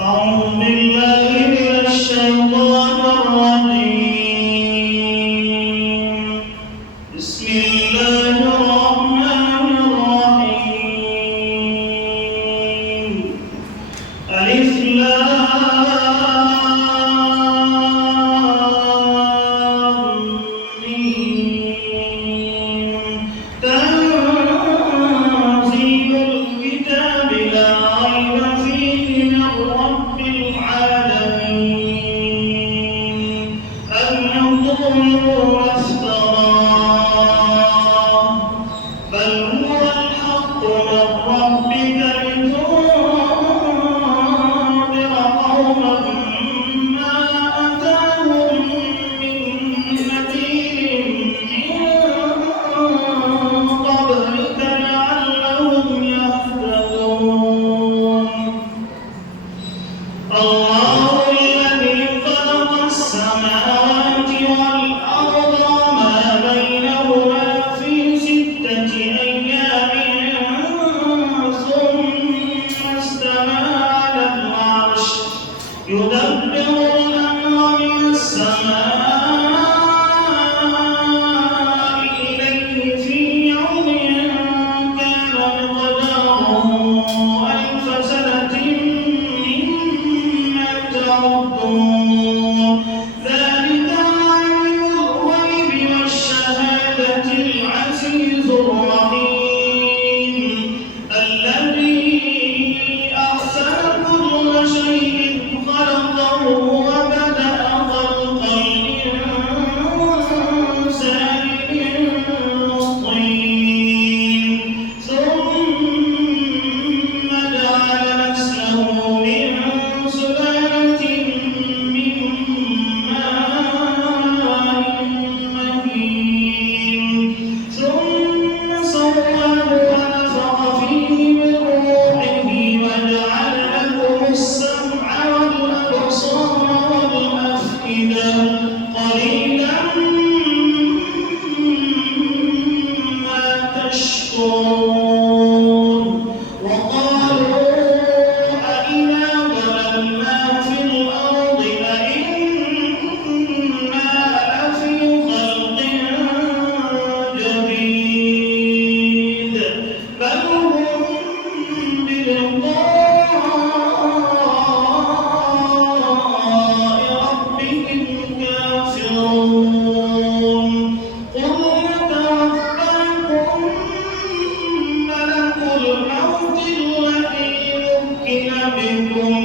أعوذ بالله من الشيطان الرجيم. بسم الله الرحمن الرحيم. ألف لام ميم. تنزيل الكتاب لا ريب فيه من رب العالمين. أم يقولون افتراه بل هو الحق من ربك لتنذر قوما ما أتاهم من نذير من قبلك لعلهم يهتدون. الله الذي خلق السماوات والأرض وما بينهما في 6 أيام ثم استوى على العرش يدبر الأمر من السماء إليه في يوم كان مقداره 1000 سنة مما تعدون. ذلك عالم الغيب والشهادة العزيز الرحيم الذي أحسن كل شيء خلقه وبدأ خلق الإنسان من طين ثم جعل نسله من سلالة من ماء مهين ثم سواه ونفخ فيه من روحه وجعل لكم السمع والأبصار والأفئدة قليلا ما تشكرون. وقالوا أإذا ضللنا في الأرض أإنا لفي خلق جديد بل هم بلقاء ربهم كافرون. قل يتوفاكم ملك الموت الذي وكل بكم